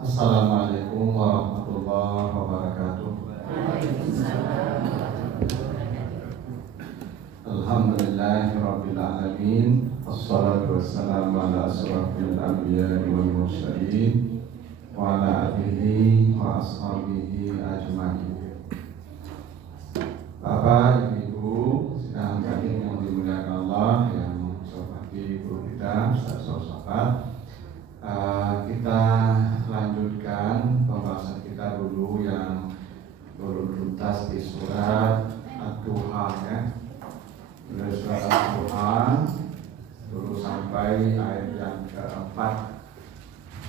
Assalamualaikum warahmatullahi wabarakatuh. Alhamdulillahirabbil alamin. Wassalatu wassalamu ala asyrafil anbiya'i wal mursalin wa ala alihi wa ashabihi ajma'in. Bapak, Ibu, sidang hadirin yang dimuliakan Allah, yang hormati guru kita Ustaz Sofat. Kita lanjutkan pembahasan kita dulu yang belum tuntas di surat Ad-Duha ya. Dari surat Ad-Duha dulu sampai ayat yang keempat.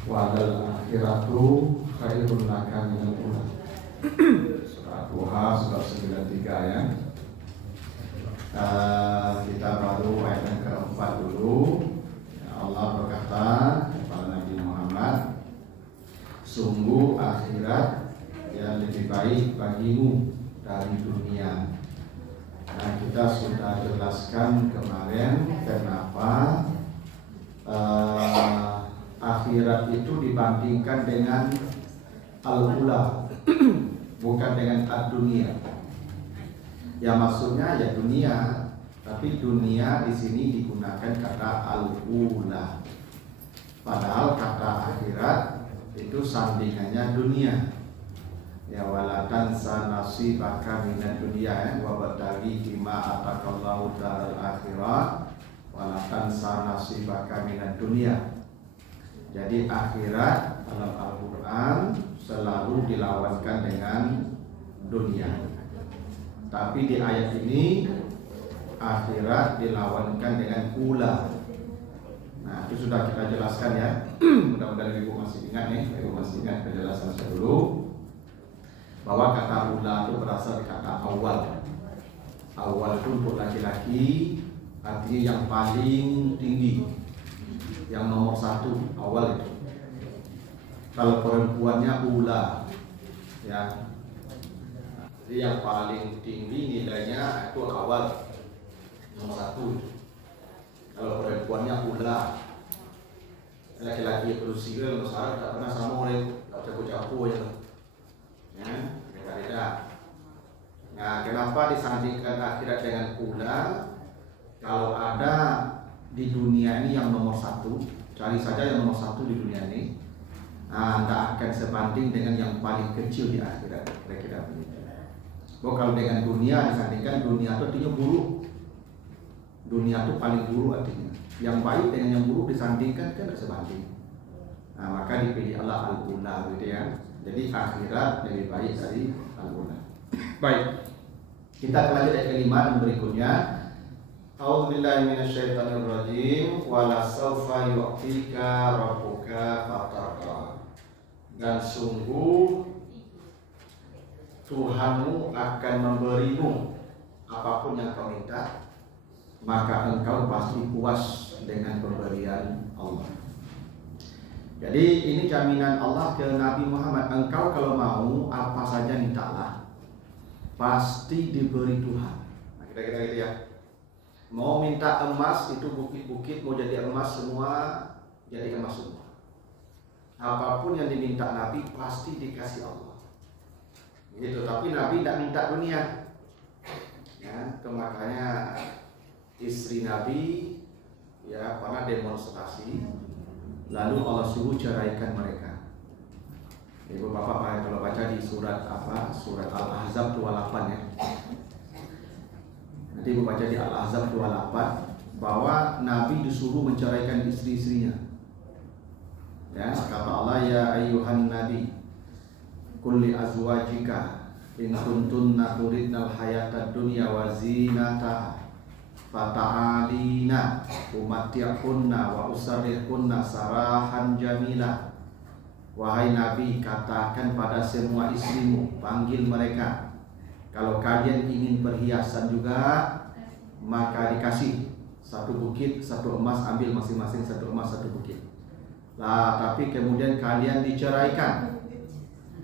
Walal akhiratu khairun laka minal ula. Surat Ad-Duha surat 93 ya. Kita baru ayat yang keempat dulu. Allah berkata kepada Nabi Muhammad, sungguh akhirat yang lebih baik bagimu dari dunia. Nah, kita sudah jelaskan kemarin kenapa akhirat itu dibandingkan dengan al-ula, bukan dengan ad-dunia. Ya maksudnya ya dunia, tapi dunia di sini digunakan kata al-ula. Padahal kata akhirat itu sandingannya dunia. Ya walatan sanasibaka minad dunya ya wa bataghi bima atakallahu daral akhirat walatan sanasibaka minad dunya. Jadi akhirat dalam Al-Qur'an selalu dilawankan dengan dunia. Tapi di ayat ini akhirat dilawankan dengan ula. Nah, itu sudah kita jelaskan ya. Mudah-mudahan Ibu masih ingat nih. Ibu masih ingat penjelasan saya dulu bahwa kata ula itu berasal dari kata awal. Awal itu untuk laki-laki artinya yang paling tinggi, yang nomor satu, awal itu. Kalau perempuannya ula, ya. Jadi yang paling tinggi nilainya itu awal, nomor satu. Kalau perempuannya ula, laki-laki berusia nomor satu tak pernah sama orang, tak campur-campur ya. Beda-beda. Nah, kenapa disandingkan akhirat dengan ula? Kalau ada di dunia ini yang nomor satu, cari saja yang nomor satu di dunia ini. Nah, tak akan sebanding dengan yang paling kecil di akhirat. Kira-kira begitu. Kalau dengan dunia disandingkan, dunia itu artinya buruk. Dunia itu paling buruk artinya. Yang baik dengan yang buruk disandingkan kan tidak sebanding. Nah, maka dipilih Allah al-ula gitu ya. Jadi akhirat lebih baik dari al-ula. Baik. Kita lanjut ayat kelima dan berikutnya. A'udzubillahi minasyaitonirrajim. Wala sawfa yu'tika rabbuka fatarda. Dan sungguh Tuhanmu akan memberimu apapun yang kau minta, maka engkau pasti puas dengan pemberian Allah. Jadi ini jaminan Allah ke Nabi Muhammad, engkau kalau mau apa saja mintalah, pasti diberi Tuhan. Nah, kira-kira gitu ya. Mau minta emas, itu bukit-bukit mau jadi emas semua, jadi emas semua. Apapun yang diminta Nabi pasti dikasih Allah. Gitu, tapi Nabi tidak minta dunia. Ya, itu makanya istri Nabi ya pernah demonstrasi, lalu Allah suruh ceraikan mereka. Ibu bapak kalau baca di surat surat Al-Ahzab 28 ya. Nanti ibu baca di Al-Ahzab 28 bahwa Nabi disuruh menceraikan istri-istrinya. Ya, kata Allah, ya ayyuhan nabi kulli azwajika in kuntunna turidnal hayatad dunya wa zinataha fata'alina umatti'kunna wa usarrihkunna sarahan jamila. Wahai Nabi, katakan pada semua istrimu, panggil mereka, kalau kalian ingin perhiasan juga, maka dikasih satu bukit, satu emas, ambil masing-masing satu emas, satu bukit. Lah, tapi kemudian kalian diceraikan,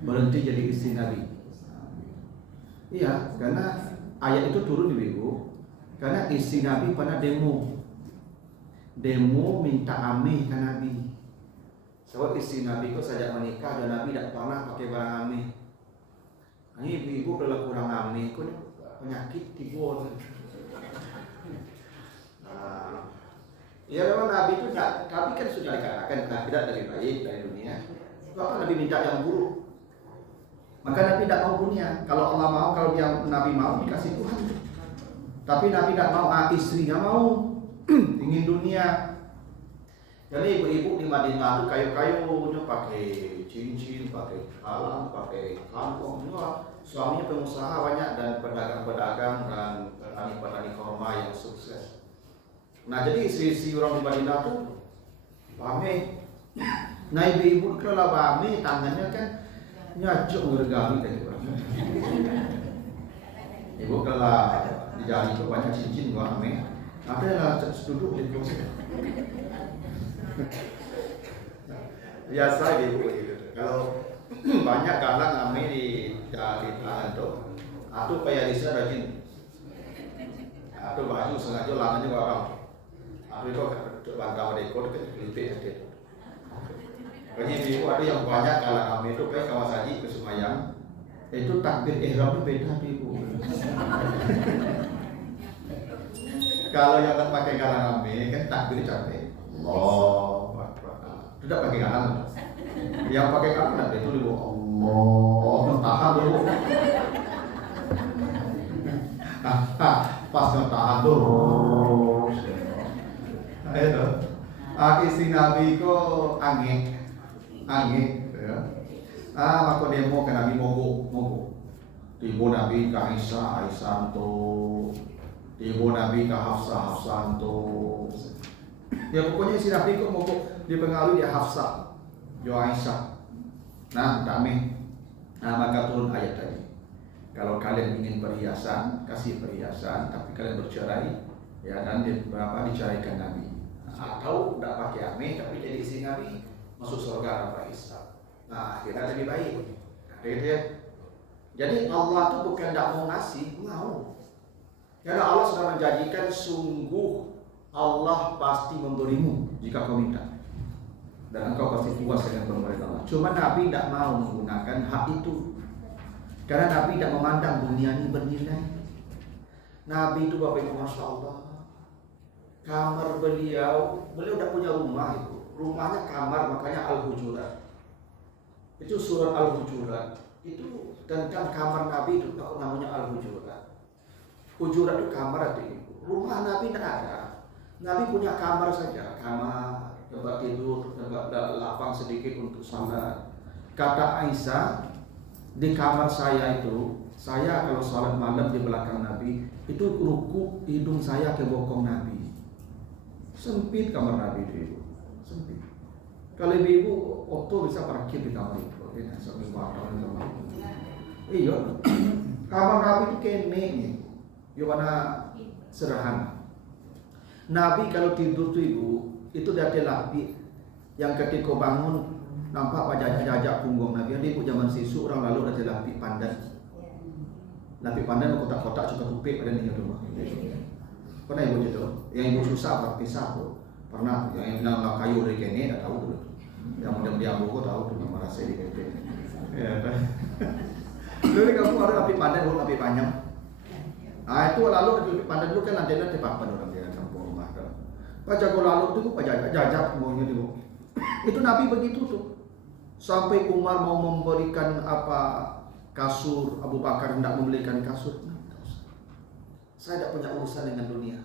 berhenti jadi istri Nabi. Iya, karena ayat itu turun di Ibu. Karena istri Nabi pernah demo minta amih ke Nabi. Sebab istri Nabi kok sajak menikah dan Nabi tidak pernah pakai barang aneh. Ini ibu-ibu kalau kurang aneh kok penyakit tibon. Nah, ya memang Nabi itu tidak, tapi kan sudah dikatakan tidak dari baik dari dunia. Maka Nabi minta yang buruk. Maka Nabi tidak mau dunia. Kalau Allah mau, kalau dia Nabi mau dikasih Tuhan. Tapi Nabi tidak mau, istrinya mau ingin dunia. Jadi ibu-ibu di Madinah itu kayu-kayunya pakai cincin, pakai alam, pakai kantong. Suaminya pengusaha banyak dan pedagang-pedagang dan petani-petani kurma yang sukses. Nah jadi istri-istri orang di Madinah itu pame. Nah ibu-ibu kalau pame tangannya kan nyacuk ngergami dari orang. Ibu kalau di jari itu banyak cincin gua pame. Ada yang duduk di kursi. Biasa gitu. Kalau banyak kalang ame di tangan tuh, atau kayak Lisa rajin, atau baju sengaja langannya orang, atau itu bangkau dekor itu kelipet aja. Kayaknya ibu ada yang banyak kalang ame itu kayak kawas haji ke Semayang, itu takbir ihram itu beda ibu. Kalau yang tak pakai kalang ame kan takbir capek. Oh, tidak pakai kalang. Yang pakai kalang itu dulu Allah, tahan dulu. Pas tahan dulu. Itu. Istri Nabi kok angin, ya. Maka demo ke Nabi mogok. Tibo Nabi ke Aisyah tuh. Tibo Nabi ke Hafsah tuh. Ya pokoknya istri Nabi kok mogok dipengaruhi dia Hafsah. Jo Aisyah. Nah, kami. Maka turun ayat tadi. Kalau kalian ingin perhiasan, kasih perhiasan. Tapi kalian bercerai, ya dan diceraikan Nabi. Atau tidak pakai ame, tapi jadi istri Nabi masuk surga tanpa hisab. Nah, akhirnya lebih baik. Gitu ya. Jadi Allah itu bukan tidak mau ngasih, mau. Karena Allah sudah menjanjikan sungguh Allah pasti memberimu jika kau minta. Dan engkau pasti puas dengan pemberian Allah. Cuma Nabi tidak mau menggunakan hak itu. Karena Nabi tidak memandang dunia ini bernilai. Nabi itu Bapak Ibu Masya Allah. Kamar beliau tidak punya rumah itu. Rumahnya kamar, makanya Al-Hujurat. Itu surat Al-Hujurat. Itu tentang kamar Nabi itu namanya Al-Hujurat. Hujurat itu kamar itu. Rumah Nabi tidak ada. Nabi punya kamar saja, kamar, tempat tidur, tempat lapang sedikit untuk salat. Kata Aisyah, di kamar saya itu, saya kalau salat malam di belakang Nabi, itu ruku hidung saya ke bokong Nabi. Sempit kamar Nabi itu, sempit. Kalau ibu Otto bisa parkir di kamar itu, ini sambil batang di kamar itu. Iya, kamar Nabi itu kene, Yohana sederhana. Nabi kalau tidur tuh ibu, itu dia lapik yang ketika bangun nampak wajahnya jajak punggung Nabi. Ibu zaman sisu orang lalu ada lapik pandan. Lapik pandan kotak-kotak suka tupik pada di rumah. Pernah ibu itu? Yang ibu susah pisah tuh. Pernah yang bilang kayu dari kene dah tahu tuh. Yang mudah dia buku tahu tuh nama rasa di kene. Ya. Lalu kamu ada lapik pandan, bukan lapik panjang. Itu lalu lapik pandan dulu kan ada di papan orang dia kampung rumah kan. Baca lalu itu jajak maunya itu. Itu Nabi begitu tuh. Sampai Umar mau memberikan kasur, Abu Bakar hendak membelikan kasur. Saya tidak punya urusan dengan dunia.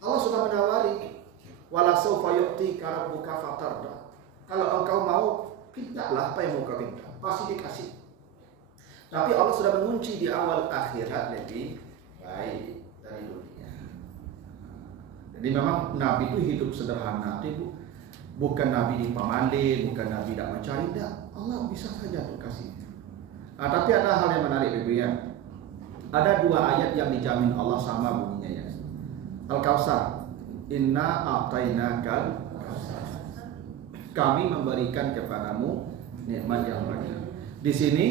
Allah sudah menawari, wala sawfa yu'tika rabbuka fatarda. Kalau engkau mau, mintalah apa yang mau kau minta, pasti dikasih. Tapi Allah sudah mengunci di awal akhirat lebih baik dari dunia. Jadi memang Nabi itu hidup sederhana, itu bukan Nabi di pamali, bukan Nabi tidak mencari, tidak. Allah bisa saja tuh kasih. Tapi ada hal yang menarik Ibu ya. Ada dua ayat yang dijamin Allah sama bunyinya ya. Al-Kautsar, Inna a'tainakal kautsar. Kami memberikan kepadamu nikmat yang banyak. Di sini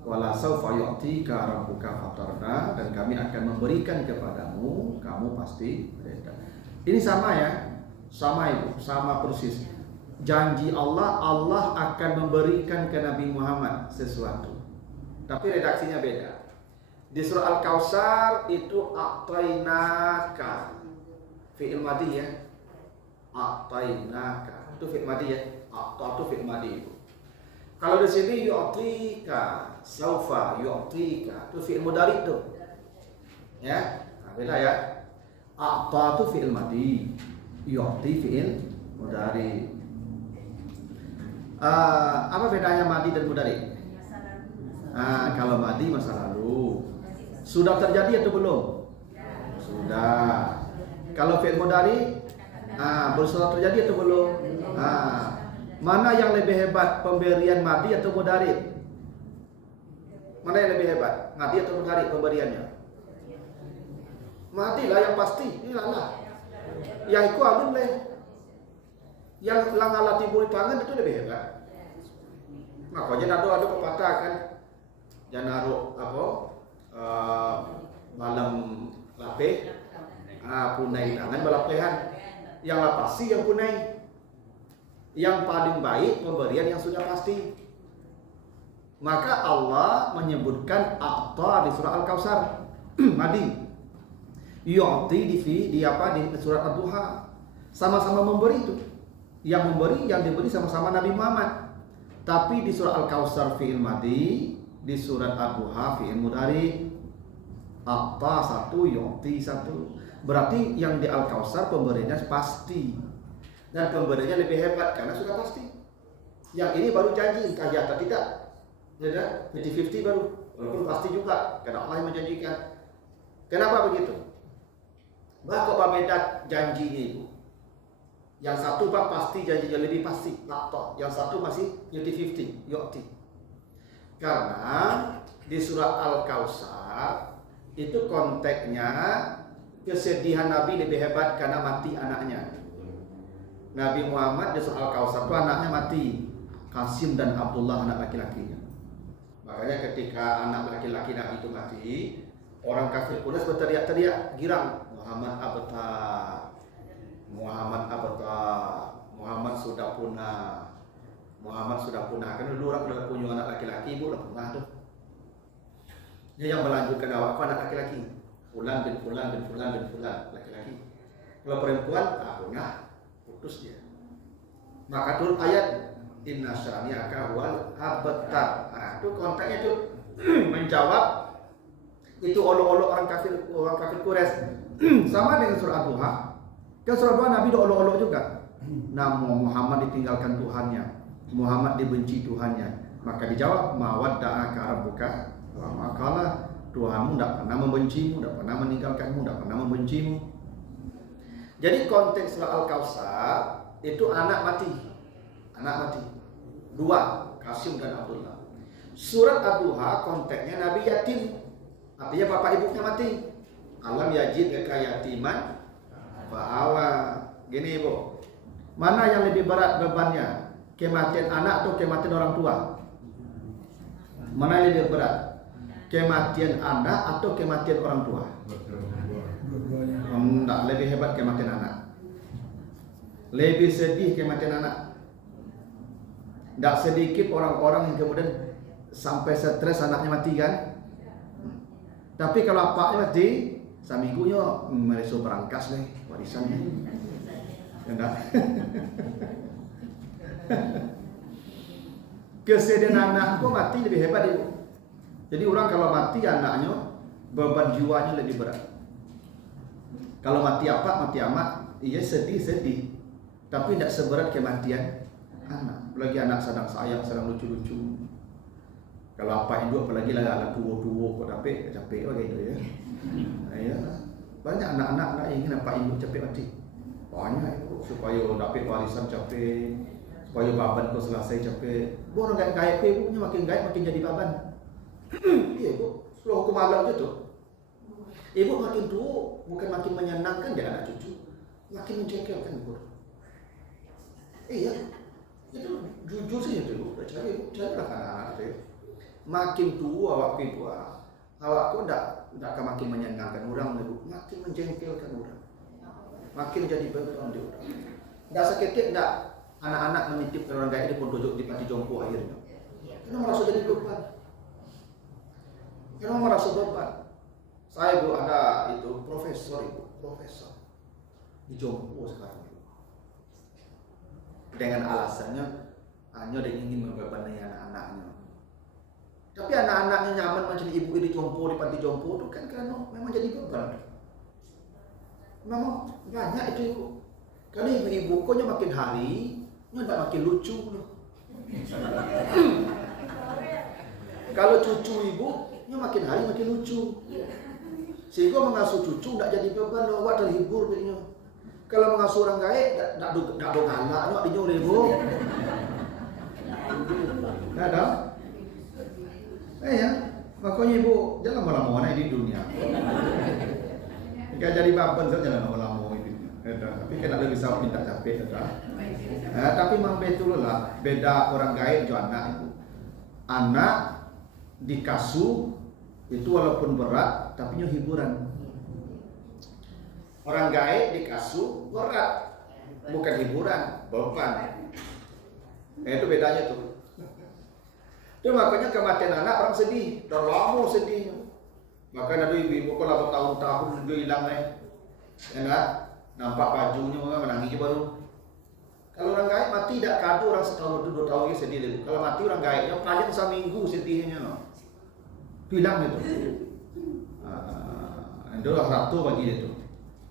wala sawfa yu'tika rabbuka fatarda, dan kami akan memberikan kepadamu, kamu pasti beda. Ini sama ya. Sama Ibu, sama persis. janji Allah, Allah akan memberikan ke Nabi Muhammad sesuatu. Tapi redaksinya beda. Di surah Al-Kautsar itu a'tainaka, fi'il madhi ya. A'tainaka itu fi'il madhi ya. A'ta itu fi'il madhi itu. Kalau di sini yu'tika, saufa yu'tika itu fi'il mudhari itu. Ya, nah, beda ya. A'ta itu fi'il madhi, yu'ti fi'il mudhari. Apa bedanya madhi dan mudhari? Kalau madhi masa lalu. Sudah terjadi atau belum? Sudah. Kalau fi'il mudhari sudah terjadi atau belum? Mana yang lebih hebat, pemberian madhi atau mudhari? Mana yang lebih hebat? Madhi atau mudhari pemberiannya? Madhi lah yang pasti. Inilah. Yang itu amin leh. Yang langala tibur tangan itu lebih hebat. Makanya ada pepatah kan. Jangan naruh malam lapeh, punai tangan balapehan. Yang lapasi yang punai. Yang paling baik pemberian yang sudah pasti. Maka Allah menyebutkan a'ta di surah Al-Kautsar. Madhi. Yu'ti di surat Ad-Duha. Sama-sama memberi itu. Yang memberi, yang diberi sama-sama Nabi Muhammad. Tapi di surah Al-Kautsar fi'il madhi, di surat Ad-Duha fi'il mudhari. A'ta satu, yu'ti satu. Berarti yang di Al-Kautsar pemberiannya pasti. Dan pemberiannya lebih hebat karena sudah pasti. Yang ini baru janji, entah ya atau tidak. Ya, 50-50 baru. Walaupun pasti juga karena Allah yang menjanjikan. Kenapa begitu? Bahwa beda janjinya itu. Yang satu pasti janjinya lebih pasti, laptop. Yang satu masih 50-50, yu'ti. Karena di surah Al-Kautsar itu konteksnya kesedihan Nabi lebih hebat karena mati anaknya. Nabi Muhammad di surah Al-Kautsar itu anaknya mati, Qasim dan Abdullah anak laki-lakinya. Makanya ketika anak laki-laki Nabi itu mati, orang kafir Quraisy berteriak-teriak girang, Muhammad abtar, Muhammad abtar, Muhammad sudah punah, Muhammad sudah punah. Kan dulu orang sudah punya anak laki-laki, ibu udah punah tuh. Dia yang melanjutkan awak anak laki-laki, Fulan bin Fulan bin Fulan bin Fulan laki-laki. Kalau perempuan punah. Putus dia. Maka turun ayat inna syani'aka wal abtar. Itu konteksnya itu menjawab itu olok-olok orang kafir Quraisy. Sama dengan surah Ad-Duha. Kan surah Ad-Duha Nabi olok-olok juga. Namun Muhammad ditinggalkan Tuhannya, Muhammad dibenci Tuhannya. Maka dijawab mawadda'aka rabbuka wa ma qala. Tuhanmu tidak pernah membencimu, tidak pernah meninggalkanmu, tidak pernah membencimu. Jadi konteks surah Al-Kautsar itu anak mati. Dua, Qasim dan Abdullah. Surat Ad-Duha konteksnya Nabi yatim. Artinya bapak ibunya mati. Alam yajidka yatiman fa'awa. Gini Ibu. Mana yang lebih berat bebannya? Kematian anak atau kematian orang tua? Mana yang lebih berat? Kematian anak atau kematian orang tua? Tidak, lebih hebat kematian anak. Lebih sedih kematian anak. Tidak sedikit orang-orang yang kemudian sampai stres anaknya mati kan. Tapi kalau bapaknya mati, samigunya mereka berangkas nih warisannya. Enggak. Kesedihan anakku mati lebih hebat itu. Jadi orang kalau mati anaknya beban jiwanya lebih berat. Kalau mati apa, mati amat, iya sedih, tapi tidak seberat kematian anak. Apalagi anak sedang sayang, sedang lucu-lucu. Kalau apa itu apalagi lah anak tua-tua kok capek begitu ya. Nah, ya. Banyak anak-anak yang ingin apa ibu capek mati. Banyak itu supaya dapat warisan capek, supaya baban kau selesai capek. Orang gaya ibunya makin gaya makin jadi baban. Iya bu, slow hukum alam gitu. Ibu makin tua bukan makin menyenangkan dia anak cucu, makin menjengkelkan ibu. Iya, itu jujur sih itu bu. Janganlah anak-anak itu. Makin tua awak ibu, awakku ndak akan makin menyenangkan orang ibu, makin menjengkelkan orang, makin jadi beban dia orang. Ndak seketik ndak anak-anak menitipkan orang gaib di pondok di panti jompo akhirnya. Karena merasa jadi beban. Karena merasa beban. Saya Bu ada itu profesor di jompo sekarang itu. Dengan alasannya hanya dia ingin membebani anak-anaknya. Tapi anak-anaknya nyaman menjadi ibu di jompo di panti jompo itu kan karena memang jadi beban. Memang banyak itu ibu. Karena ibu-ibu koknya makin hari, nggak makin lucu. Kalau cucu ibu, makin hari makin lucu. Sehingga mengasuh cucu tidak jadi beban, awak terhibur jadinya. Kalau mengasuh orang gaib, tidak ada galak, awak dinyuruh ibu. Tidak ada. Ya, makanya ibu jangan lama-lama di dunia. Jika jadi beban saja jangan lama-lama. Tapi kan ada bisa minta capek, tapi memang betul lah beda orang gaib jo anak itu. Anak dikasuh itu walaupun berat tapi nyo hiburan. Orang gaib dikasuh berat, bukan hiburan, beban. Itu bedanya tuh. Itu makanya kematian anak orang sedih, dan lama sedih. Makanya ada ibu-ibu kalau bertahun-tahun dia hilang enak. Nampak bajunya orang menangis baru. Kalau orang gaib mati tidak kado orang setahun atau 2 tahun dia sedih dulu. Kalau mati orang gaibnya paling seminggu sedihnya. Bilang itu. Itu satu bagi itu.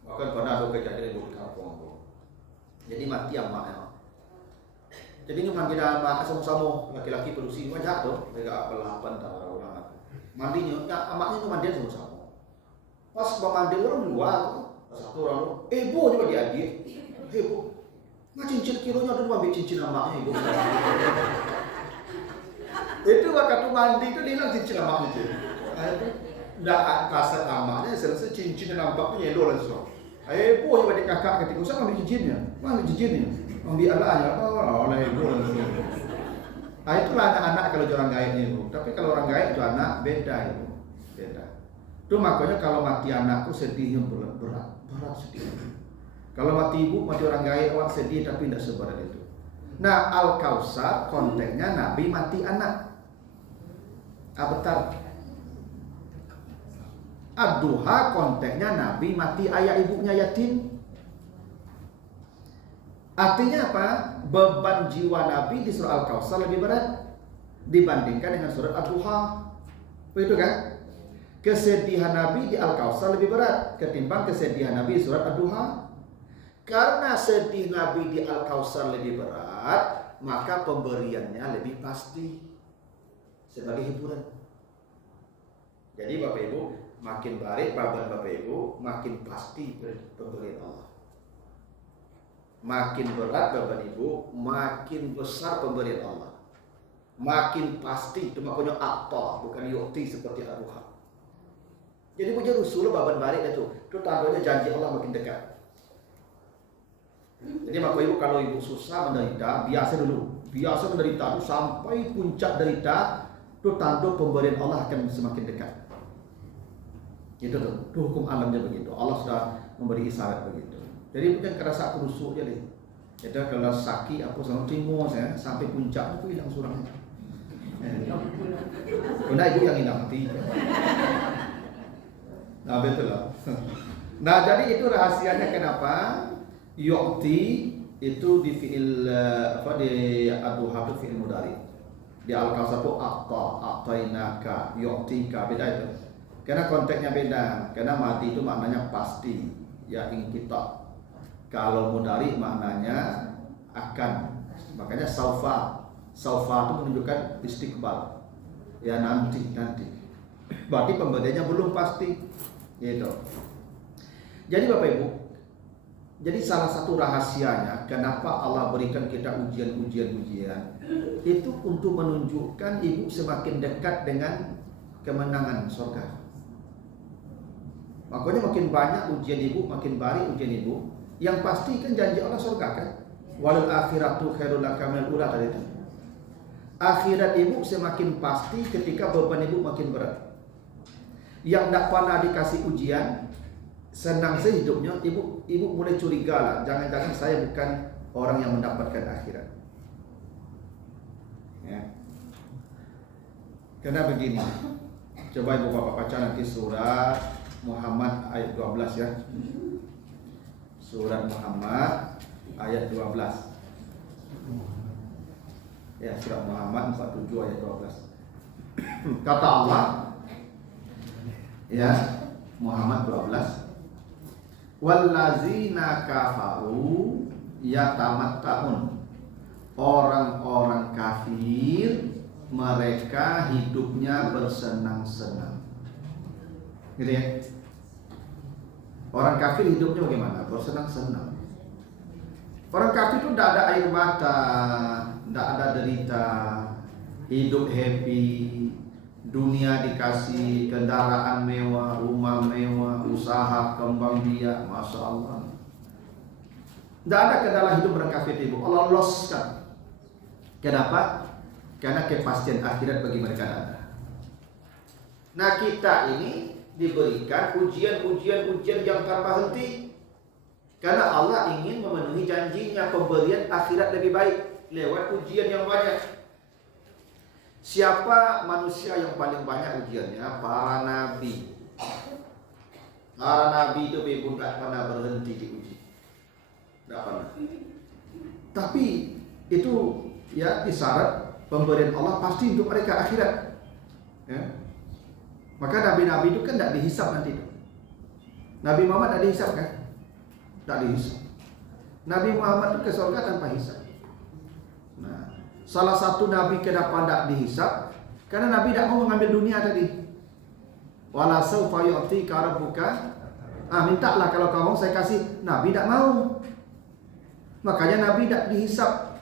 Bahkan pernah ada kejadian di kampung. Jadi mati amaknya. Jadi ini manggil amak sama-sama laki-laki produksi banyak tuh. Mereka belapan tahu orang. Mandinya, amaknya itu mandian sama-sama. Pas mandi orang luar. Satu orang, ibu coba diadik, ibu, nggak cincin kilonya udah ambil cincin amaknya ibu. Itu waktu mandi itu dia hilang cincin amaknya itu. Nggak kasar amaknya, selesai cincin nampaknya yellow langsung. Ibu coba di kakak ketika usah ambil cincinnya, ambil alahnya, oleh ibu langsung. Itulah anak-anak kalau orang gaibnya ibu. Tapi kalau orang gaib itu anak beda ibu, beda. Itu makanya kalau mati anakku sedihnya berat sedih. Kalau mati ibu, mati orang gaib, awak sedih tapi tidak seberat itu. Nah, Al-Kautsar konteksnya Nabi mati anak. Betul. Ad-Duha konteksnya Nabi mati ayah ibunya yatim. Artinya apa? Beban jiwa Nabi di surah Al-Kautsar lebih berat dibandingkan dengan surat Ad-Duha. Begitu kan? Kesedihan Nabi di Al-Kautsar lebih berat ketimbang kesedihan Nabi di surat Ad-Duha. Karena sedih Nabi di Al-Kautsar lebih berat, maka pemberiannya lebih pasti sebagai hiburan. Jadi Bapak Ibu, makin baik beban Bapak Ibu, makin pasti pemberian Allah. Makin berat beban Ibu, makin besar pemberian Allah. Makin pasti, itu makanya apa, bukan yukti seperti Ad-Duha. Jadi punya rusul baban balik itu tandanya janji Allah makin dekat. Jadi Bapak Ibu kalau ibu susah menderita, biasa menderita itu sampai puncak derita, itu tanda pemberian Allah akan semakin dekat. Itu tuh, itu hukum alamnya begitu. Allah sudah memberi isyarat begitu. Jadi bukan kerasa kerusuk jadi. Jadi kalau sakit apa sama timur saya sampai puncak itu hilang surangnya. Benar ibu yang hilang mati. Nah betul lah. Nah jadi itu rahasianya kenapa yu'ti itu di fi'il di Ad-Duha itu fi'il mudhari. Di Al-Kautsar itu a'tainaka yu'tika, beda itu. Karena konteksnya beda. Karena mati itu maknanya pasti, ya ingin kita. Kalau mudhari maknanya akan. Makanya saufa itu menunjukkan istiqbal. Ya nanti. Berarti pemberiannya belum pasti. Gitu. Jadi Bapak Ibu, jadi salah satu rahasianya kenapa Allah berikan kita ujian itu untuk menunjukkan ibu semakin dekat dengan kemenangan surga. Makanya makin banyak ujian ibu, makin baik ujian ibu, yang pasti kan janji Allah surga kan. Walal akhiratu khairul laka minal ula tadi itu. Akhirat ibu semakin pasti ketika beban ibu makin berat. Yang tidak pernah dikasih ujian, senang sehidupnya, ibu mulai curiga lah. Jangan-jangan saya bukan orang yang mendapatkan akhirat. Ya. Karena begini, coba ibu bapak baca nanti surat Muhammad ayat 12 ya. Surat Muhammad ayat 12. Ya, surat Muhammad 47 ayat 12. Kata Allah, ya, Muhammad 12. Wallazina kafaru yatamatta'un. Orang-orang kafir mereka hidupnya bersenang-senang. Gitu ya. Orang kafir hidupnya bagaimana? Bersenang-senang. Orang kafir itu tidak ada air mata, tidak ada derita, hidup happy, dunia dikasih kendaraan mewah, rumah mewah, usaha kembang biak, masya Allah. Tidak ada kendala hidup orang kafir itu. Allah loskan. Kenapa? Karena kepastian akhirat bagi mereka ada. Nah, kita ini diberikan ujian yang tanpa henti. Karena Allah ingin memenuhi janjinya pemberian akhirat lebih baik lewat ujian yang banyak. Siapa manusia yang paling banyak ujiannya? Para nabi. Para nabi itu memang tidak pernah berhenti diuji. Tidak pernah. Tapi itu ya isyarat pemberian Allah pasti untuk mereka akhirat. Ya. Maka nabi-nabi itu kan tidak dihisap nanti itu. Nabi Muhammad tidak dihisap kan? Tak dihisap. Nabi Muhammad itu ke surga tanpa hisap. Nah, salah satu nabi kenapa tidak dihisap? Karena nabi tidak mau mengambil dunia tadi. Wala saufa yu'tika rabbuka. Mintalah kalau kau mau saya kasih. Nabi tidak mau. Makanya nabi tidak dihisap.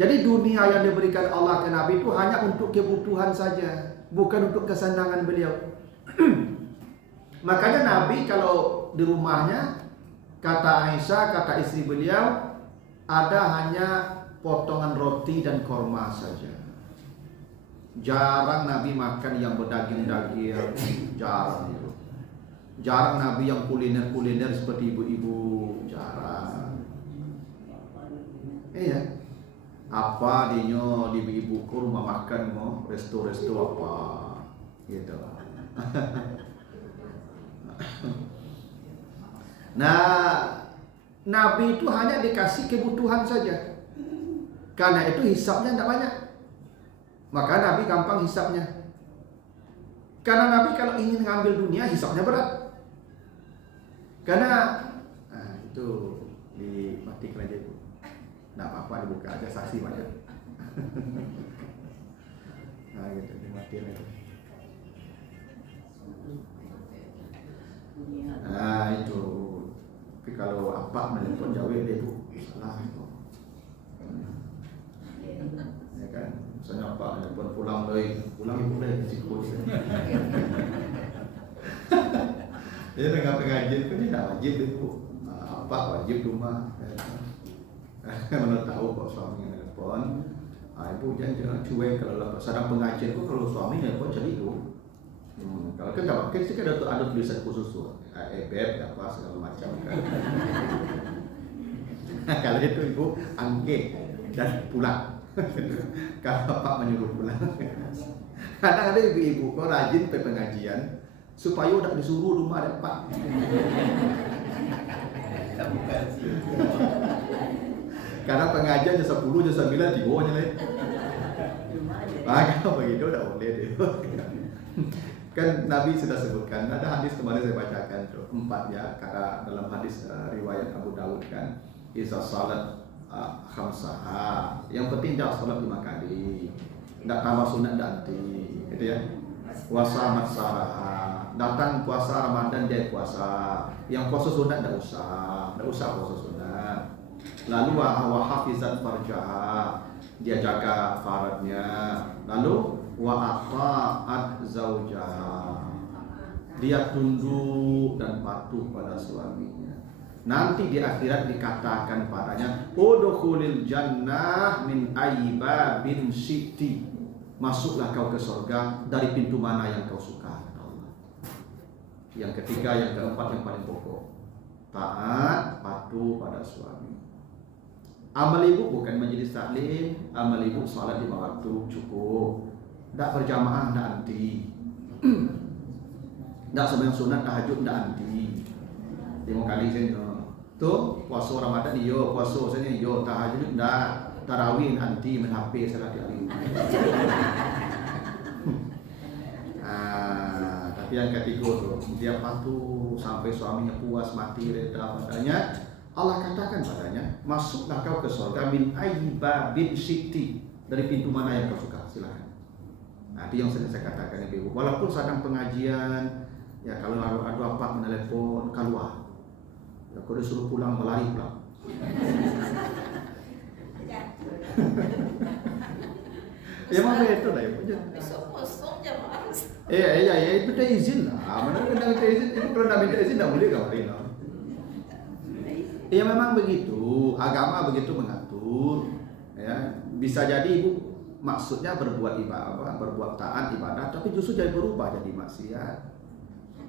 Jadi dunia yang diberikan Allah ke nabi itu hanya untuk kebutuhan saja, bukan untuk kesenangan beliau. Makanya nabi kalau di rumahnya, kata Aisyah, kata istri beliau, ada hanya potongan roti dan korma saja. Jarang Nabi makan yang berdaging-daging, jarang itu. Jarang Nabi yang kuliner-kuliner seperti ibu-ibu, jarang. Iya. Apa dinyo di ibu-ibuku rumah makan mau resto-resto apa gitu. Nah, Nabi itu hanya dikasih kebutuhan saja. Karena itu hisapnya tidak banyak. Maka Nabi gampang hisapnya. Karena Nabi kalau ingin ngambil dunia hisapnya berat. Karena itu dimatikan aja itu. Tidak apa-apa dibuka aja saksi banyak. Nah gitu dimatiin aja. Nah itu. Tapi kalau apa menelpon jauh dia bu salah itu. Ya kan, misalnya apa menelpon pulang ibu deh sikut. Dia nggak pengajian pun dia tidak wajib itu. Apa wajib rumah. Mana tahu kok suami nelpon. Ibu jangan cuek kalau sedang pengajian kok kalau suami nelpon jadi itu. Kalau kan nggak pakai sih kan ada tulisan khusus tuh. Beb apa segala macam kan. Kalau itu ibu angke dan pulang. Kalau bapak menyuruh pulang. Kadang ada ibu-ibu kok rajin ke pengajian supaya udah disuruh rumah ada pak. Karena pengajian jam 10 jam 9 di bawahnya lain. Kalau begitu udah boleh deh. Kan Nabi sudah sebutkan, ada hadis kemarin saya bacakan tuh 4 ya, karena dalam hadis riwayat Abu Dawud kan, isa salat khamsaha, yang penting jangan salat 5 kali, tidak tambah sunat nanti, gitu ya. Puasa matsaraha, datang puasa Ramadan dia puasa, yang puasa sunat tidak usah puasa sunat. Lalu wa hafizat farjaha, dia jaga faradnya. Lalu wa ata'at zaujaha, dia tunduk dan patuh pada suaminya. Nanti di akhirat dikatakan padanya, udkhulil jannah min ayba bin syi'ti, masuklah kau ke surga dari pintu mana yang kau suka. Yang ketiga, yang keempat, yang paling pokok, taat patuh pada suami. Amal ibu bukan majelis taklim, amal ibu salat 5 waktu cukup. Tak berjamaah tak anti. Tak sembahyang sunat tahajud tak anti. 5 kali saja. Tu puasa Ramadan iyo, puasa saja iyo, tahajud tak, tarawih anti main HP salat hari. Tapi yang ketiga tu dia patuh sampai suaminya puas mati reda padanya. Allah katakan padanya, masuklah kau ke surga min ayyibabin syi'ti, dari pintu mana yang kau suka, silakan. Nah, itu yang saya katakan ibu. Walaupun sedang pengajian, ya kalau ada apa menelepon keluar, ya kalau disuruh pulang berlari pulang. Ya mana itu lah ibu. Besok kosong jamaah. Ya itu dah izin lah. Mana kena minta izin? Itu kalau nak minta izin tak boleh kau hari lah. Ya memang begitu, agama begitu mengatur. Ya, bisa jadi ibu maksudnya berbuat ibadah, berbuat taat ibadah, tapi justru jadi berubah jadi maksiat.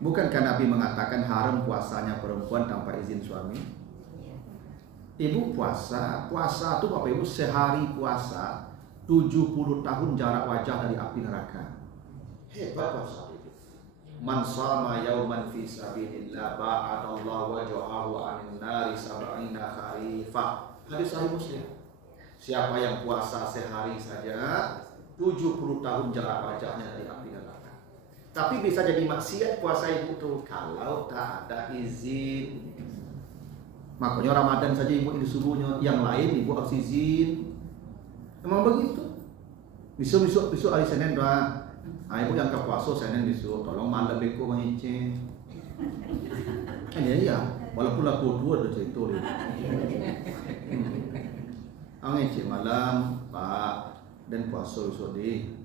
Bukankah Nabi mengatakan haram puasanya perempuan tanpa izin suami? Ibu puasa itu Bapak Ibu sehari puasa 70 tahun jarak wajah dari api neraka. Hebat puasa itu. Man shama yauman fi sabilillah ba'adallahu wajhahu 'anil nari 70 kharifah. Hadis sahih Muslim. Siapa yang puasa sehari saja 70 tahun jarak wajahnya dari api neraka. Tapi bisa jadi maksiat puasa ibu tuh kalau tak ada izin. Makanya Ramadan saja ibu disuruhnya, yang lain ibu harus izin. Memang begitu. Besok hari Senin doa. Ibu yang ke puasa Senin besok, tolong malam beko mengicin. Iya, walaupun aku dua dah cerita dia. Angin malam Pak dan puasa besok di.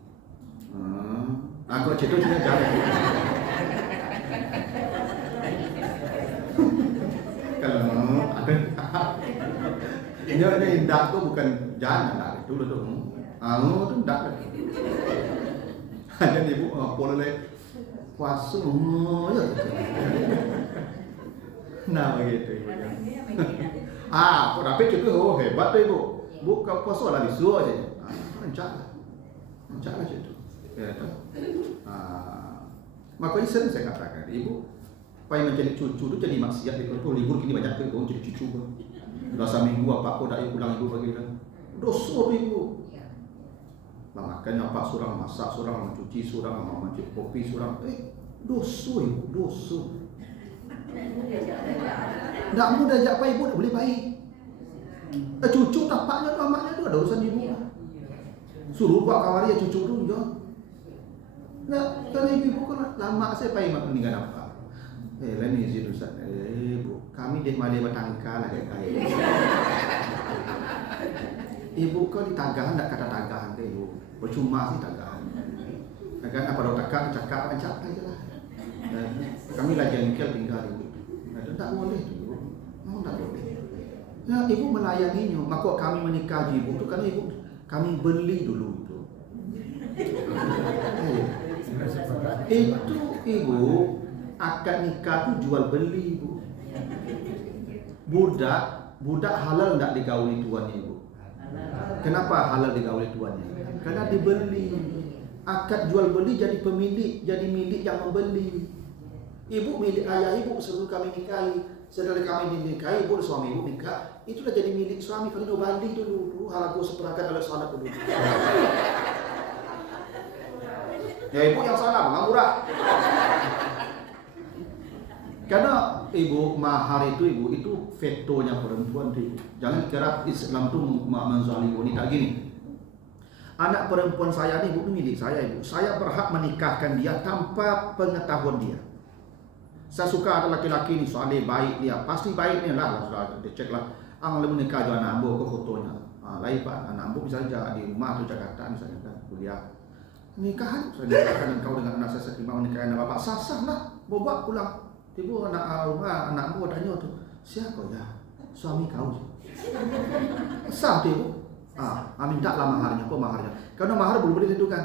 Aku cerita jalan. Kalau ada ini indah tu bukan jangan lah itu tu. Tu indah. Hanya ibu boleh puasa ya. Nah begitu ibu. Tapi itu hebat tu ibu. Buka puasa lah disuruh aja. Lancar aja tu. Ya tu. Makanya sering saya katakan ibu, supaya menjadi cucu tu jadi maksiat itu libur kini banyak ke jadi cucu. Rasa minggu apa kau dah pulang ibu bagi dah. Dosa ibu. Makan apa surang masak, surang mencuci, surang mencuci kopi, surang dosa ibu, dosa. Tak mudah ajak pak ibu tak boleh baik. Cucu tapaknya tu amaknya tu ada urusan ibu. Suruh buat kawari ya cucu tu je. Nah, kalau ibu kan lama saya payah mak meninggal apa. Lain izin Ustaz. Bu, kami di Malay Batangka lah kayak. Ibu kau di Tagahan tak kata Tagahan ke ibu. Percuma sih Tagahan. Kan apa dah cakap aja lah. Kami lah jengkel tinggal ibu. Tak boleh tu. Mau tak boleh. Ya, ibu melayaninya. Maka kami menikah ibu tu kan ibu kami beli dulu itu. Itu ibu akad nikah tu jual beli ibu. Budak halal tak digauli tuannya ibu. Kenapa halal digauli tuannya? Karena dibeli. Akad jual beli jadi pemilik, jadi milik yang membeli. Ibu milik ayah ibu sebelum kami nikahi. Setelah kami dinikahi, ibu suami ibu nikah, itu dah jadi milik suami. Kalau dah balik dulu, halaku seperakat oleh salat dulu. Ya ibu yang salah, nggak murah. Karena ibu mahar itu ibu itu vetonya perempuan tu ibu. Jangan kira Islam tu menzalimi wanita gini. Anak perempuan saya ni ibu milik saya ibu. Saya berhak menikahkan dia tanpa pengetahuan dia. Saya suka ada laki-laki ni soleh baik dia, pasti baik ni lah. Dia cek lah. Ang menikah jo anak ambo ke fotonya. Lain pak anak ambo misalnya di rumah tu Jakarta misalnya kan kuliah. Nikahan, saya nikahkan engkau dengan anak saya terima menikahkan anak bapak sah lah. Bawa pulang. Tiba anak rumah anak ambo tanya tu siapa ya? Suami kau. Sah tu ibu. Minta lah maharnya. Apa maharnya? Karena mahar belum boleh ditentukan.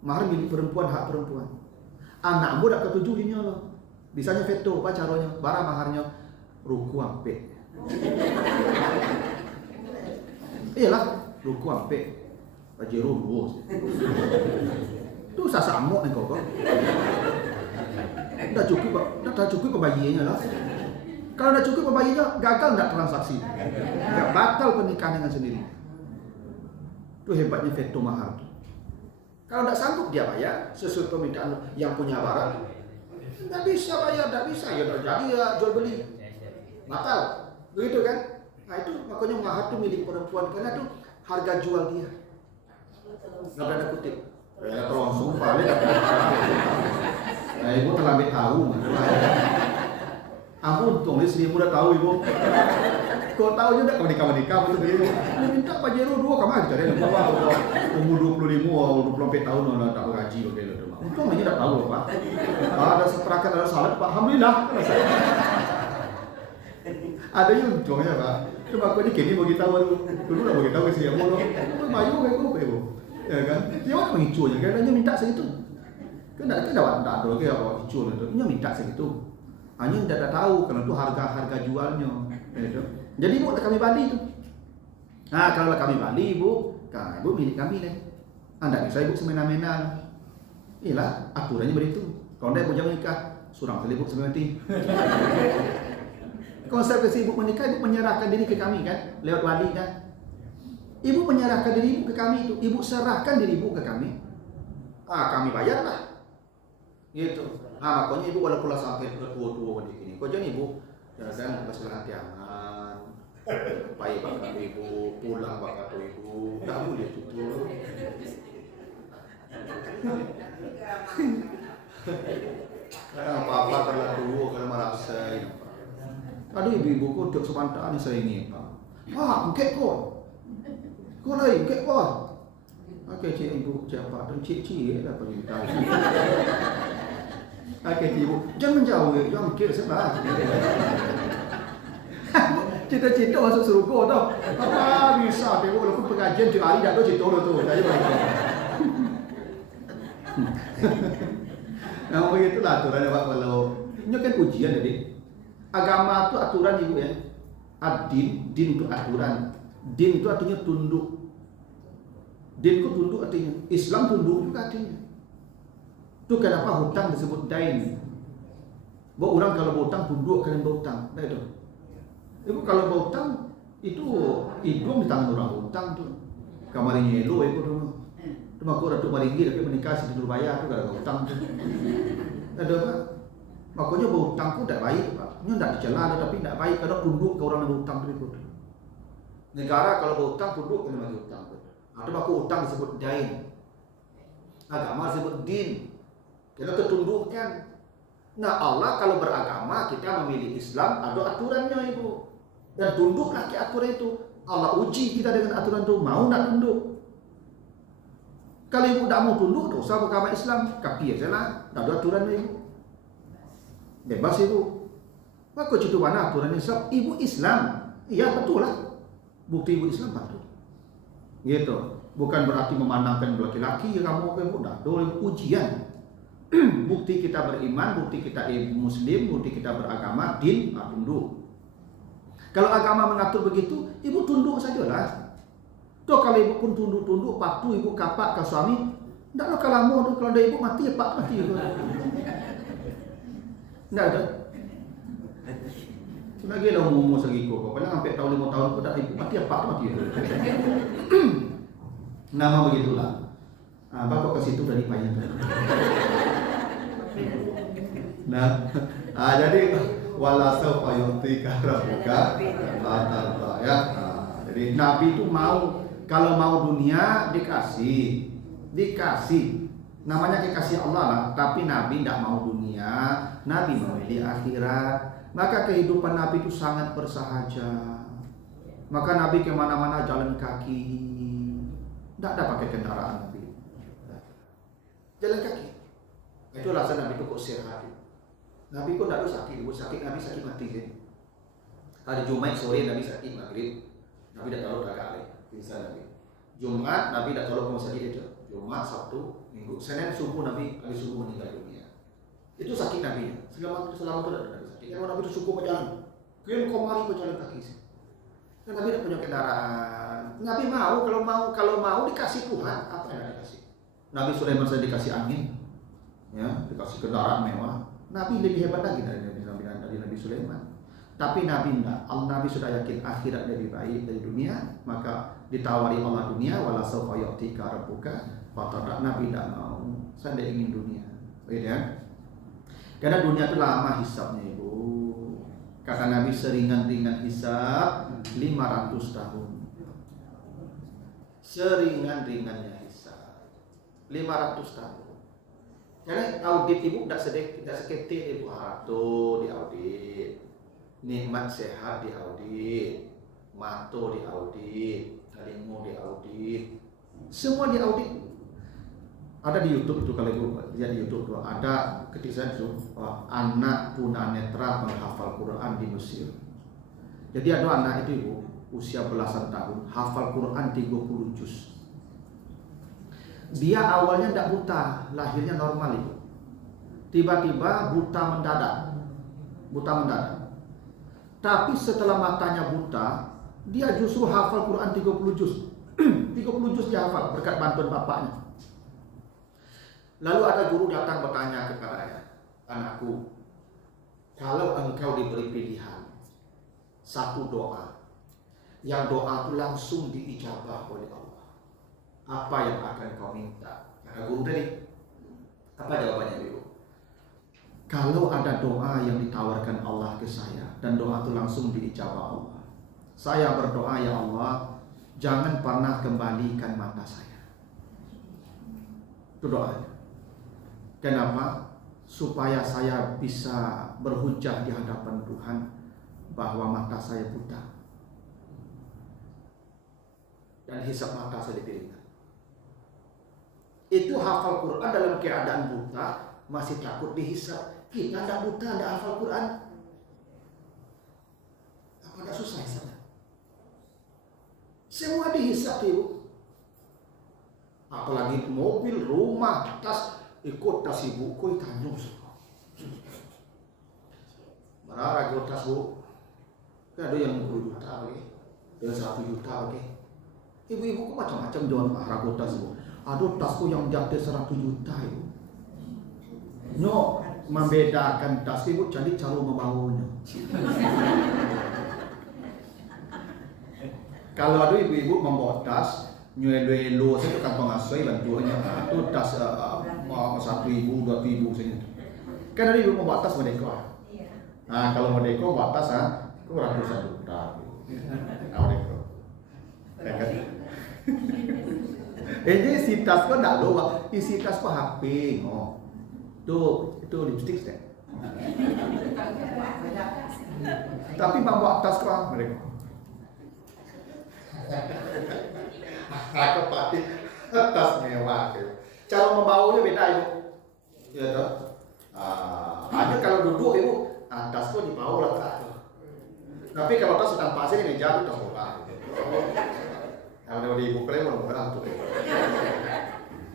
Mahar milik perempuan, hak perempuan. Anak ambo tak ketujuhinya loh. Bisanya veto, apa caranya? Barang maharnya ruku ape. Iyalah, ruku ampe Pajero dua. Itu sasamok nih kok. Dah cukup pembagiannya lah. Kalau dah cukup pembagiannya, gagal enggak transaksi. Enggak batal pernikahan dengan sendiri. Itu hebatnya veto mahar. Kalau enggak sanggup dia bayar sesuai permintaan yang punya barang. Enggak bisa bayar, enggak bisa. Ya enggak jadi ya jual beli. Batal. Begitu kan? Nah itu makanya mahar itu milik perempuan karena itu harga jual dia. Enggak berani kutip. Ya tolong sumpah dia. Nah, ibu terlambat tahu. Aku untung dia sendiri udah tahu ibu. Kau tahu juga kalau nikah betul begitu. Dia minta Pajero 2 kamar cari yang bawa umur 25 atau 24 tahun udah tak bergaji begitu. Untung aja tak tahu Pak. Ada seperakat ada salat Pak. Alhamdulillah. Ada yang untungnya Pak. Cuma aku ini kini bagi tahu dulu dah bagi tahu ke siapa loh. Mayu kayak ibu. Ya kan? Dia orang mengicunya kan hanya minta segitu. Kan tak ada lagi apa icul itu. Dia minta segitu. Hanya tidak tahu karena itu harga jualnya. Gitu. Jadi ibu kami Bali itu. Nah kalau kami Bali ibu milik kami nih. Anda bisa ibu semena-mena. Iyalah aturannya begitu. Kalau anda ibu jangan nikah, surang ibu sebenarnya. Konsep ibu menikah, ibu menyerahkan diri ke kami kan, lewat wali kan. Ibu menyerahkan diri ibu ke kami itu, ibu serahkan diri ibu ke kami. Kami bayarlah. Gitu. Makanya ibu walaupun sampai ke tua-tua begini, kau jangan ibu jangan kesalahan tiangan. Baik bakat ibu, pulang bakat ibu, tak boleh tutur. Apa-apa kalau tua kalau merasa. Aduh ibu-ibu kau duduk sepantaan saya ini. Engkek kau. Kau lain engkek kau. Okey cik ibu siapa tu cik lah pergi tahu. Okey cik ibu jangan jauh jangan kira sebelah. Cita-cita masuk surga tau. Apa bisa tengok lalu pengajian cik hari dah tu cita tu. Saya bagi. Nah begitulah aturan Pak kalau ini kan ujian jadi. Agama itu aturan ibu ya. Ad-din itu aturan. Din itu artinya tunduk. Din itu tunduk artinya. Islam tunduk juga artinya. Itu kenapa hutang disebut dain. Bahwa orang kalau berhutang tunduk kalian berhutang. Nah itu. Ibu kalau berhutang itu hidung di tangan orang hutang tu. Kamarinya elo ibu tu. Cuma aku ratu maringgi tapi menikah si dulu bayar tu kalau hutang tu. Ada apa? Makanya berhutang tu tak baik Pak. Ini tidak dicela tapi tidak baik kalau tunduk ke orang yang berhutang berikut. Negara kalau berhutang tunduk kena bagi hutang. Ada aku hutang disebut dain. Agama disebut din. Kita ketundukkan. Nah Allah kalau beragama kita memilih Islam ada aturannya ibu. Dan tunduklah ke aturan itu. Allah uji kita dengan aturan itu mau nak tunduk. Kalau ibu tidak mau tunduk, tak usah beragama Islam. Kaki aja lah, tak ada aturannya ibu. Bebas ibu. Maka itu mana aturan Islam? Ibu Islam. Iya betul lah. Bukti ibu Islam betul. Gitu. Bukan berarti memandangkan laki-laki ya kamu ibu dah. Dulu ujian. Bukti kita beriman, bukti kita muslim, bukti kita beragama, din, tunduk. Kalau agama mengatur begitu, ibu tunduk sajalah. Tuh kalau ibu pun tunduk-tunduk, patuh ibu kapak ke suami, tidak kalau kamu tuh kalau ada ibu mati ya pak mati. Tidak ada. Lagi ada umur segitu, pokoknya sampai tahun 5 tahun pun tak ibu mati ya pak mati. Nama begitulah. Bapak ke situ dari payah. Nah, jadi wala sawfa yu'tika rabbuka fatarda ya. Jadi Nabi itu mau kalau mau dunia dikasih. Namanya dikasih Allah lah, tapi Nabi tidak mau dunia, Nabi memilih akhirat. Maka kehidupan Nabi itu sangat bersahaja. Maka Nabi kemana-mana jalan kaki, tidak ada pakai kendaraan Nabi. Jalan kaki. Itu alasan Nabi itu kok sehat. Nabi kok tidak sakit, sakit Nabi sakit mati kan. Hari Jumat sore Nabi sakit maghrib, Nabi tidak tahu tak kali. Bisa Nabi. Jumat Nabi tidak tahu rumah sakit itu. Jumat, Sabtu, Minggu, Senin subuh Nabi hari subuh meninggal dunia. Itu sakit Nabi. Selama itu tidak ada Nabi sakit. Kalau Nabi itu subuh berjalan, kian komari berjalan kaki. Kan Nabi tidak punya kendaraan. Nabi kalau mau dikasih Tuhan, apa yang dikasih? Nabi Sulaiman saja dikasih angin, ya, dikasih kendaraan mewah. Nabi lebih hebat lagi dari Nabi Sulaiman. Tapi Nabi enggak. Nabi sudah yakin akhirat lebih baik dari dunia, maka ditawari Allah dunia, wala sawfa yu'tika rabbuka fatarda. Nabi tidak mau. Saya tidak ingin dunia. Ya. Karena dunia itu lama hisabnya, Ibu. Kata Nabi seringan-ringan hisab 500 tahun. Seringan-ringannya hisab 500 tahun. Karena audit Ibu tidak seketik Ibu harto diaudit, nikmat sehat diaudit, mato diaudit, telinga diaudit, semua diaudit. Ada di YouTube itu, kalau Ibu lihat di YouTube tuh, ada ketika itu anak tunanetra menghafal Quran di Mesir. Jadi ada anak itu Ibu usia belasan tahun hafal Quran 30 juz. Dia awalnya tidak buta, lahirnya normal Ibu. Tiba-tiba buta mendadak. Tapi setelah matanya buta, dia justru hafal Quran 30 juz. 30 juz dia hafal berkat bantuan bapaknya. Lalu ada guru datang bertanya kepadanya, anakku, kalau engkau diberi pilihan satu doa, yang doa itu langsung diijabah oleh Allah, apa yang akan kau minta? Kata guru tadi, apa jawabannya Ibu? Kalau ada doa yang ditawarkan Allah ke saya dan doa itu langsung diijabah Allah, saya berdoa, ya Allah, jangan pernah kembalikan mata saya. Itu doanya. Kenapa? Supaya saya bisa berhujah di hadapan Tuhan bahwa mata saya buta dan hisab mata saya dipiringkan. Itu hafal Quran dalam keadaan buta, masih takut dihisab. Kita tidak buta, tidak hafal Quran. Apa tidak susah hisabnya? Semua dihisab Ibu. Apalagi mobil, rumah, tas, ikut tas Ibu, koi tanjung semua. Marah ikut tas Bu. Ada yang 10 juta lagi, ada 1 juta lagi. Ibu-ibu kok macam-macam jual ragu tas Bu. Aduh, tasku yang jatuh 100 juta Ibu. Nyok membedakan tas Ibu, jadi cara membawanya. Kalau ada ibu-ibu membawa tas, nyuelo saya kantong asoi bantuannya, itu tas 1.000, 2.000 saja. Kan ada ibu membawa tas merdeka. Nah kalau merdeka membawa tas, itu ratusan juta. Nah merdeka. Kan? Ini si tas kok tidak lupa, isi tas kok HP, oh, itu lipstick sih. Tapi membawa tas kok mereka. Aku pasti tas mewah. Cara membawanya beda Ibu. Ya toh. Hanya kalau duduk Ibu, tas kok dibawa lah. Tapi kalau tas tanpa pasir ini meja itu tas murah. Kalau di Ibu Play mau murah tuh.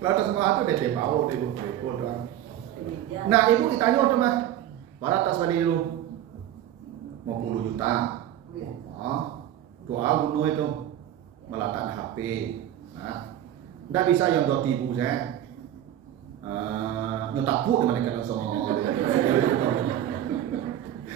Kalau tas murah itu dia bawa di Ibu Play doang. Nah Ibu ditanya udah mah, berapa tas tadi lu? 50 juta. Doa bunuh itu meletakkan HP. Nah, tidak bisa yang 2.000 saya. Nyetak bu dengan ikan langsung.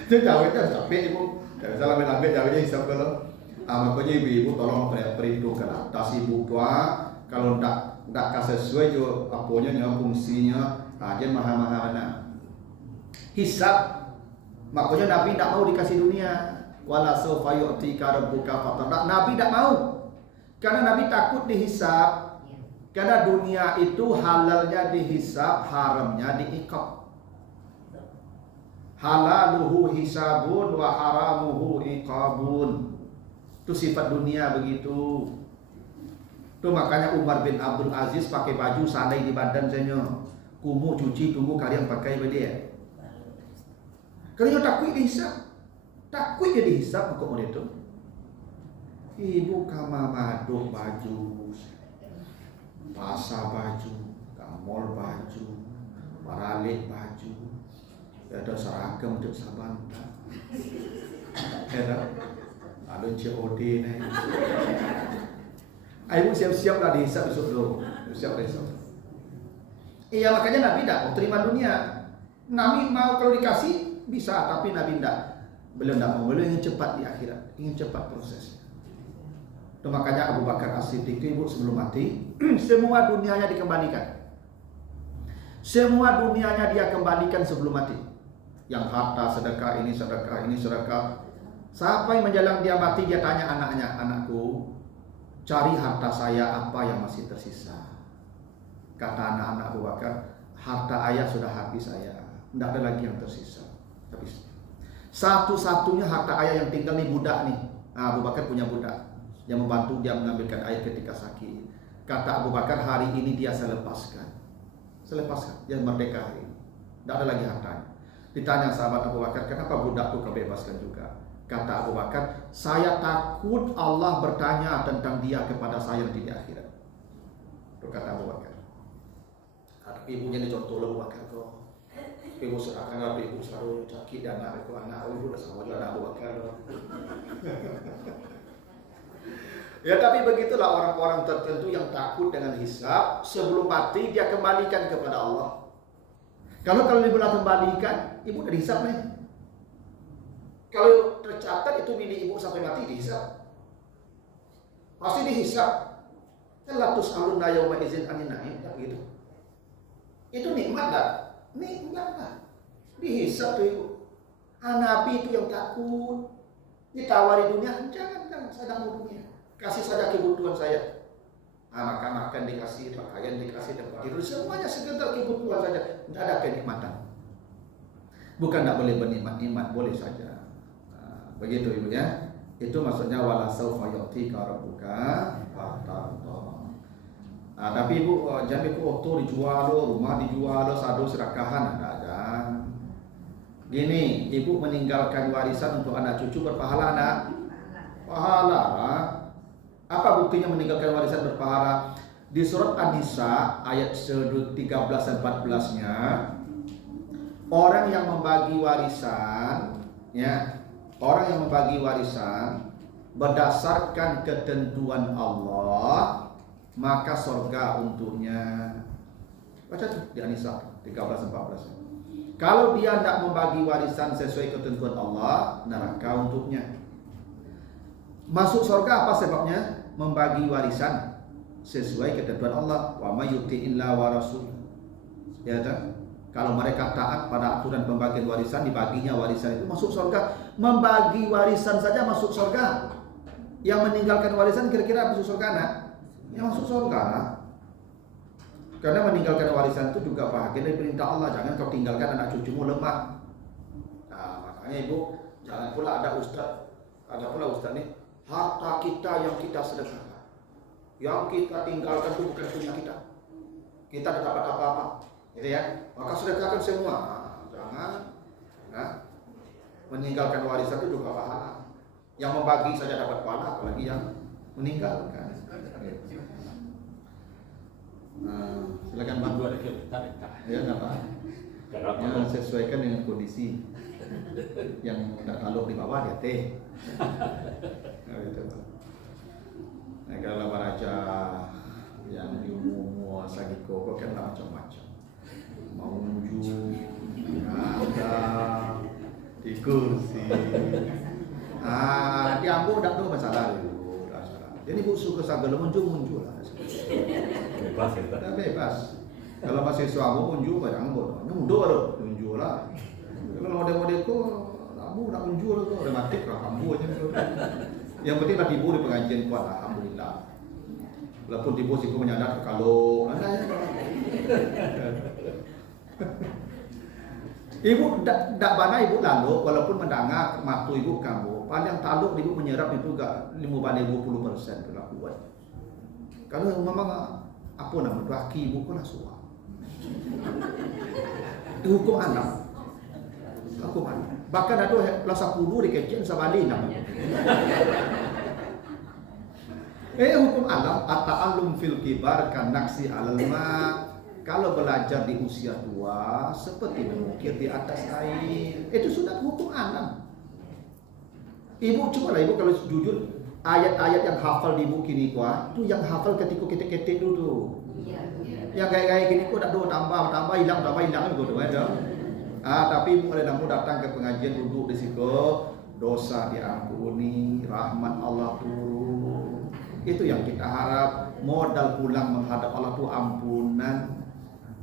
Jadi jawabnya capek Ibu. Tidak bisa lambe-lambe jawabnya hisap kalau. Makanya ibu-ibu tolong perhitungkan tas Ibu tua. Kalau tidak sesuai jo apanya fungsinya, aja mahal-mahal nah. Hisap. Makanya Nabi tidak mau dikasih dunia. Wala sawfa yu'tika rabbuka fatarda. Nabi tidak mau. Karena Nabi takut dihisab. Karena dunia itu halalnya dihisab, haramnya diiqab. Halaluhu hisabun wa haramuhu iqabun. Itu sifat dunia begitu. Itu makanya Umar bin Abdul Aziz pakai baju sandai di badan saya. Kumu cuci, tunggu kalian pakai dia. Kalau takut dihisab. Takut dia dihisab kok itu. Ibu kama maduk baju, pasar baju, kamol baju, paralik baju, ada seragam untuk sabanta. Ada Ada COD nih. Ibu siap-siap lah dihisap besok dulu. Siap besok. Iya makanya Nabi tidak mau terima dunia. Nabi mau kalau dikasih bisa, tapi Nabi tidak. Beliau tidak mau. Beliau ingin cepat di akhirat, ingin cepat prosesnya. Itu makanya Abu Bakar As-Siddiq itu ibu sebelum mati, semua dunianya dikembalikan. Semua dunianya dia kembalikan sebelum mati. Yang harta, sedekah, ini sedekah. Sampai menjelang dia mati, dia tanya anaknya, anakku, cari harta saya apa yang masih tersisa. Kata anak-anak Abu Bakar, harta ayah sudah habis saya, tidak ada lagi yang tersisa. Habis. Satu-satunya harta ayah yang tinggal nih budak nih. Nah, Abu Bakar punya budak yang membantu dia mengambilkan air ketika sakit. Kata Abu Bakar, hari ini dia saya lepaskan. Saya lepaskan, dia merdeka hari ini. Tidak ada lagi hartanya. Ditanya sahabat Abu Bakar, kenapa budakku kau bebaskan juga? Kata Abu Bakar, saya takut Allah bertanya tentang dia kepada saya di akhirat. Itu kata Abu Bakar. Ibunya dicontoh Abu Bakar kok. Ibu serahkan lah, ibu selalu sakit dan anak ibu udah sama juga Abu Bakar. Ya tapi begitulah orang-orang tertentu yang takut dengan hisab, sebelum mati dia kembalikan kepada Allah. Kalau ibu nak kembalikan, ibu udah dihisab nih. Kalau tercatat itu milik ibu sampai mati dihisab. Pasti dihisab. La tus'alunna yauma idzin anin na'im, tak gitu. Itu nikmat tak? Nikmat tak? Dihisab tuh ibu. Nabi itu yang takut. Ditawari dunia, jangan saya tak mau dunia. Kasih saja kebutuhan saya. Makan dikasih, pakaian dikasih, tempat tidur, semuanya sekedar kebutuhan saja. Tidak ada kenikmatan. Bukan tidak boleh bernikmat, boleh saja. Begitu ibu ya. Itu maksudnya wala saufa yu'tika rabbuka fatarda. Tapi ibu jangan ikut oto dijual lo, rumah dijual lo, sado serakahan ada. Gini, ibu meninggalkan warisan untuk anak cucu berpahala anak. Pahala. Apa buktinya meninggalkan warisan berpahala? Di surat An-Nisa ayat 13 dan 14-nya, orang yang membagi warisan, ya, orang yang membagi warisan berdasarkan ketentuan Allah, maka surga untuknya. Baca tuh di An-Nisa 13 dan 14. Kalau dia tidak membagi warisan sesuai ketentuan Allah, neraka untuknya. Masuk surga apa sebabnya? Membagi warisan sesuai ketentuan Allah. Wa may yuti'illah wa rasul. Ya tak? Kalau mereka taat pada aturan pembagian warisan, dibaginya warisan itu masuk surga. Membagi warisan saja masuk surga. Yang meninggalkan warisan kira-kira masuk surga nak? Ya masuk surga lah. Karena meninggalkan warisan itu juga bahagian dari perintah Allah. Jangan kau tinggalkan anak cucumu lemah. Nah makanya ibu, jangan pula ada ustaz nih, harta kita yang kita sedekahkan, yang kita tinggalkan itu bukan punya kita. Kita tidak dapat apa-apa, gitu ya. Maka sedekahkan semua. Jangan. Meninggalkan warisan itu juga pahala. Yang membagi saja dapat pahala, apalagi yang meninggalkan. Silakan Bang. Ya nggak apa. Ya, sesuaikan dengan kondisi. Yang tidak taluk di bawah dia teh. Nah, kalau raja yang di umum Sagiko kok kan macam-macam. Mau menuju ada di kursi. Di Ambon tidak ada masalah itu. Jadi bu suka sagala muncul lah. Bebas ya, Tidak bebas. Kalau masih suamu muncul barang bodoh, mundur muncul lah. Kalau model-model itu, kamu nak muncul tu, rematik lah kamu aja. Yang penting tak tibu di pengajian kuat, alhamdulillah. Walaupun tibu sih menyadar kalau ada ya. Ibu tak bana ibu lalu, walaupun mendengar matu ibu kamu, paling taluk ibu menyerap itu gak 50% kelakuan. Kalau memang apa nama tu aki ibu pun suah. Hukum anak. Hukum anak. Bahkan ada lah 10 di kecil sabali namanya. Hukum alam at-ta'allum fil kibar kan naksi alal ma. Kalau belajar di usia tua seperti mengukir di atas air. Itu sudah hukum alam. Ibu cobalah ibu kalau jujur ayat-ayat yang hafal di ibu kini kuah itu yang hafal ketika ketik-ketik dulu. Yang kayak gini kok tak tambah hilang gitu ada. Tapi mulai kamu datang ke pengajian duduk di situ, dosa diampuni, rahmat Allah turun. Itu yang kita harap. Modal pulang menghadap Allah itu ampunan.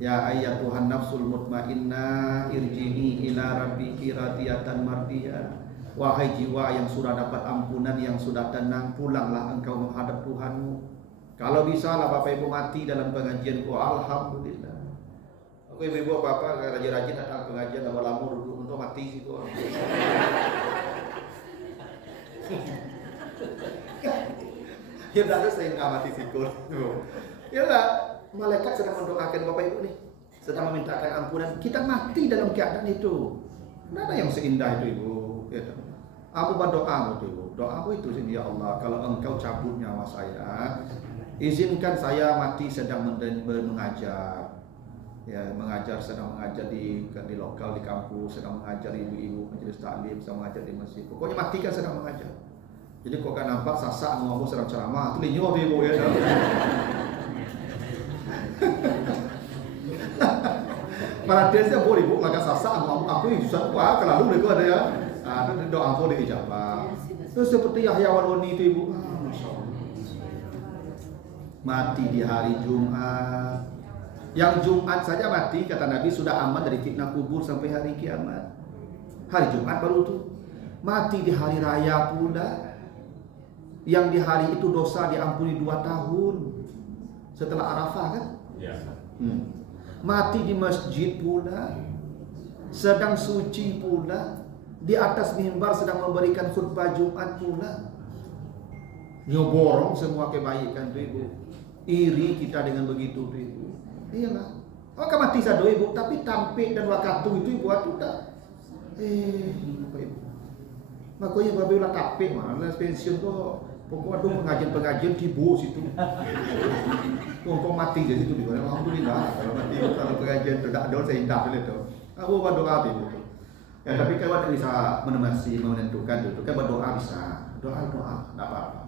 Ya ayyatuhan nafsul mutmainnah irji'i ila rabbiki radiyatan mardiyah. Wahai jiwa yang sudah dapat ampunan, yang sudah tenang, pulanglah engkau menghadap Tuhanmu. Kalau bisa lah Bapak Ibu mati dalam pengajianku, alhamdulillah. Aku ibu apa rajin-rajin datang pengajian lama-lama duduk untuk mati situ. Ya dah saya nggak mati sikul. Ya lah, malaikat sedang mendoakan Bapak Ibu nih, sedang memintakan ampunan. Kita mati dalam keadaan itu. Tidak ada yang seindah itu Ibu. Ya, aku berdoa itu Ibu. Doaku itu sih ya Allah, kalau Engkau cabut nyawa saya, izinkan saya mati sedang mengajar. Ya, sedang mengajar di lokal di kampus, sedang mengajar ibu-ibu majelis taklim, sedang mengajar di masjid. Pokoknya matikan sedang mengajar. Jadi kok kan nampak sasak ngomong sedang ceramah, itu linyo tu ibu ya. Malah dia sih boleh ibu agak sasak ngomong aku ini susah wah kalau lalu ada ya. Itu doa aku diijabah. Terus seperti Yahya Waloni itu ibu, Masya Allah. Mati di hari Jumat. Yang Jumat saja mati kata Nabi sudah aman dari fitnah kubur sampai hari kiamat. Hari Jumat baru itu. Mati di hari raya pula. Yang di hari itu dosa diampuni 2 tahun setelah Arafah kan? Ya. Mati di masjid pula, sedang suci pula, di atas mimbar sedang memberikan khutbah Jumat pula. Nyoborong semua kebaikan tu ibu. Iri kita dengan begitu tu ibu. Iyalah. Maka mati sado ibu, tapi tampik dan wakatu itu ibu atu tak. Bapak ibu. Makanya bapak ibu lah tampik mana pensiun kok. Pokoknya ada pengajian-pengajian tibu situ. Kok mati jadi situ di mana? Alhamdulillah. Kalau mati kalau pengajian tidak ada saya indah itu. Aku berdoa itu. Ya tapi kalau bisa menentukan itu kan berdoa bisa. Doa tidak apa-apa.